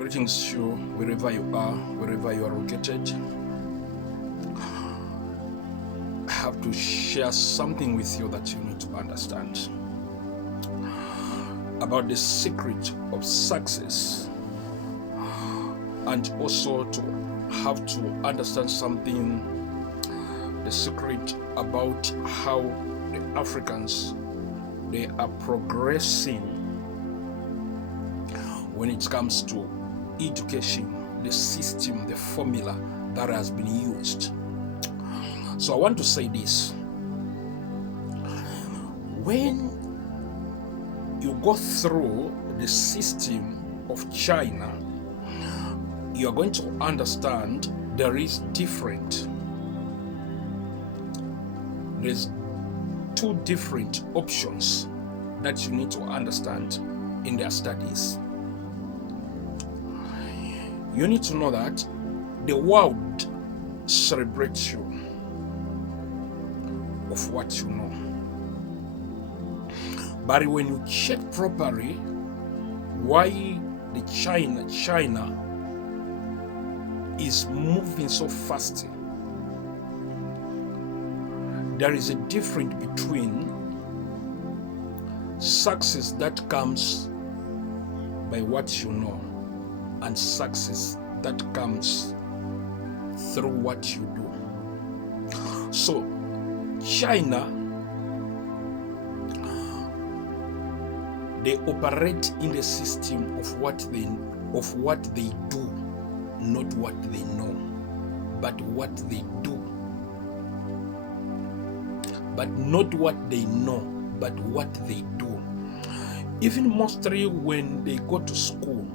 Greetings to you wherever you are located. I have to share something with you that you need to understand about the secret of success, and also to have to understand something, the secret about how the Africans, they are progressing when it comes to education, the system, the formula that has been used. So I want to say this: when you go through the system of China, you are going to understand there's two different options that you need to understand in their studies. You need to know that the world celebrates you of what you know. But when you check properly why the China is moving so fast, there is a difference between success that comes by what you know and success that comes through what you do. So China, they operate in the system of what they do, not what they know, but what they do. But not what they know, but what they do. Even mostly when they go to school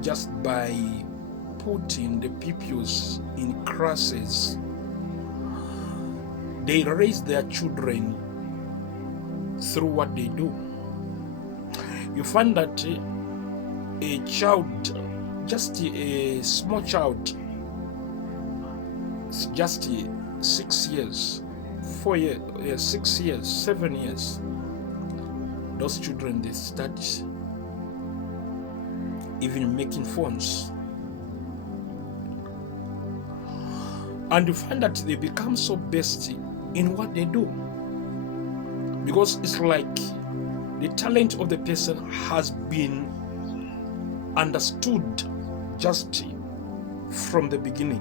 just by putting the pupils in classes. They raise their children through what they do. You find that a child, just a small child, just 6 years, 4 years, 6 years, 7 years, those children, they start even making phones. And you find that they become so best in what they do, because it's like the talent of the person has been understood just from the beginning,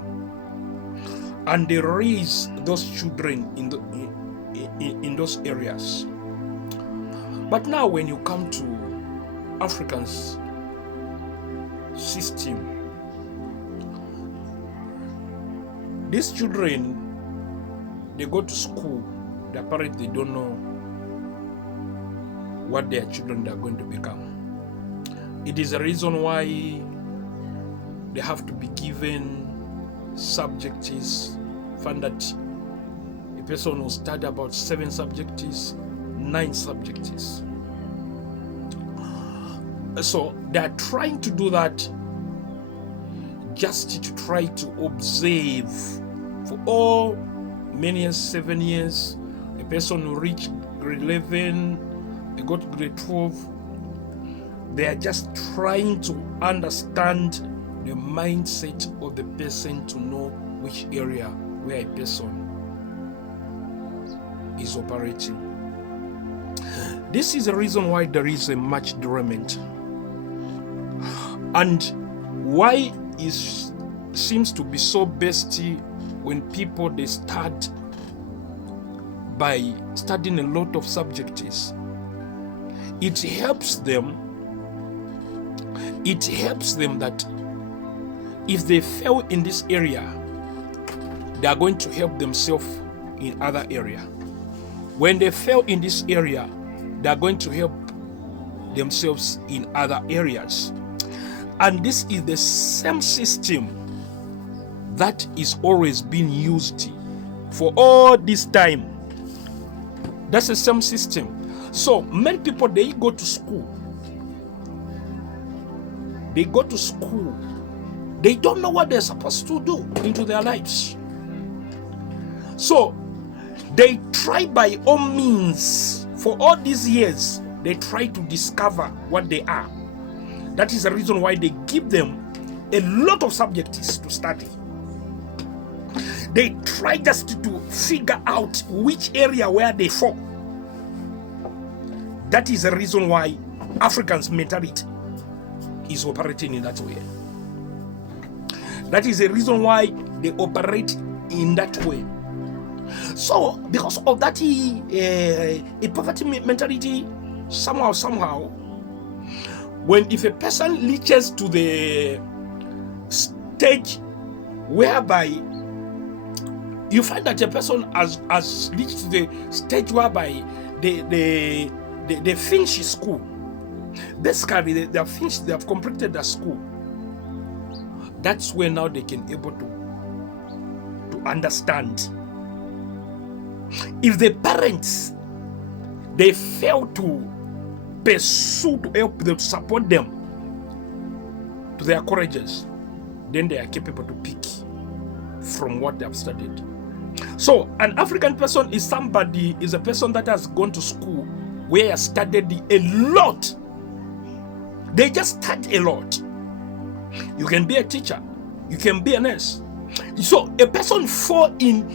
and they raise those children in those areas. But now when you come to Africans system, these children, they go to school, their parents, they don't know what their children are going to become. It is a reason why they have to be given subjects. Find that a person will study about 7 subjects, 9 subjects. So they are trying to do that just to try to observe for all many years, 7 years. A person will reach grade 11, they go to grade 12. They are just trying to understand the mindset of the person to know which area where a person is operating. This is the reason why there is a much derailment, and why it seems to be so besty when people, they start by studying a lot of subjects. It helps them that if they fail in this area, they are going to help themselves in other area. When they fail in this area, they are going to help themselves in other areas. And this is the same system that is always being used for all this time. That's the same system. So many people, they go to school. They don't know what they're supposed to do into their lives. So they try by all means for all these years. they try to discover what they are. That is the reason why they give them a lot of subjects to study. They try just to figure out which area where they fall. That is the reason why Africans' mentality is operating in that way. That is the reason why they operate in that way. So, because of that a poverty mentality, somehow, if a person reaches to the stage whereby you find that a person has reached to the stage whereby they finish school. Basically, they have completed the school. That's where now they can able to understand. If the parents they fail to pursue to help them, support them to their courages, then they are capable to pick from what they have studied. So an African person is a person that has gone to school where has studied a lot. They just study a lot. You can be a teacher, you can be a nurse. So a person fall in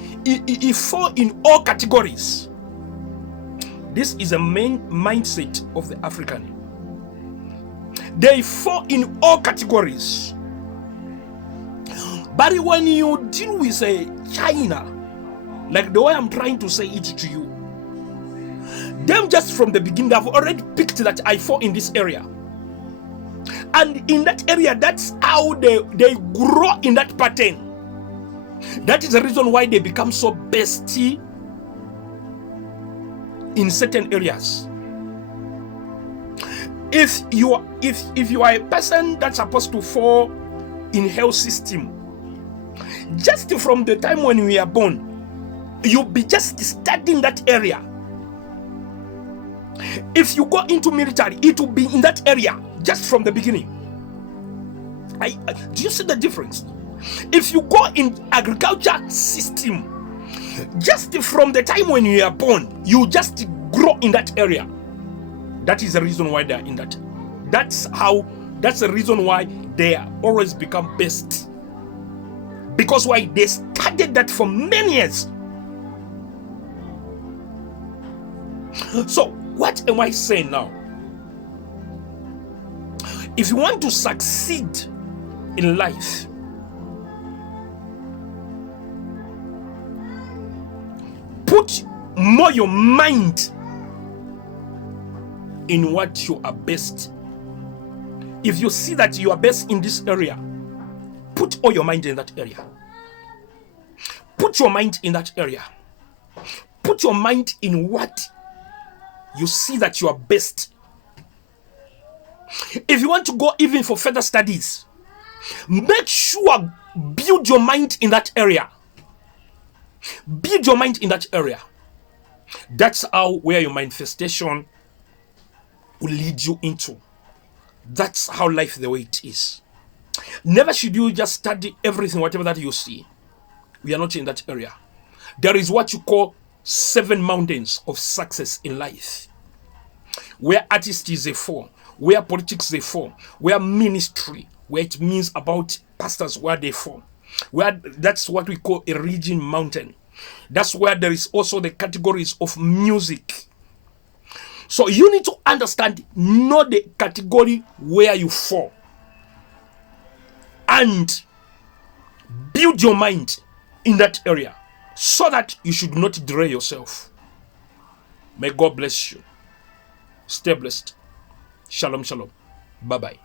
all categories. This is a main mindset of the African. They fall in all categories. But when you deal with China, like the way I'm trying to say it to you, them just from the beginning, they've already picked that I fall in this area. And in that area, that's how they grow in that pattern. That is the reason why they become so bestie in certain areas. If you are a person that's supposed to fall in health system, just from the time when we are born, you'll be just studying that area. If you go into military, it will be in that area just from the beginning. Do you see the difference? If you go in agriculture system, just from the time when you are born, you just grow in that area. That is the reason why they are in that. That's the reason why they always become best. Because why? They studied that for many years. So what am I saying now? If you want to succeed in life, put more your mind in what you are best. If you see that you are best in this area, put all your mind in that area. Put your mind in that area. Put your mind in what you see that you are best. If you want to go even for further studies, make sure build your mind in that area. Build your mind in that area. That's where your manifestation will lead you into. That's how life the way it is. Never should you just study everything, whatever that you see. We are not in that area. There is what you call 7 mountains of success in life. Where artists is a fall, where politics they fall, where ministry, where it means about pastors, where they fall. Where that's what we call a region mountain. That's where there is also the categories of music. So you need to understand, know the category where you fall, and build your mind in that area so that you should not derail yourself. May God bless you. Stay blessed. Shalom, shalom. Bye-bye.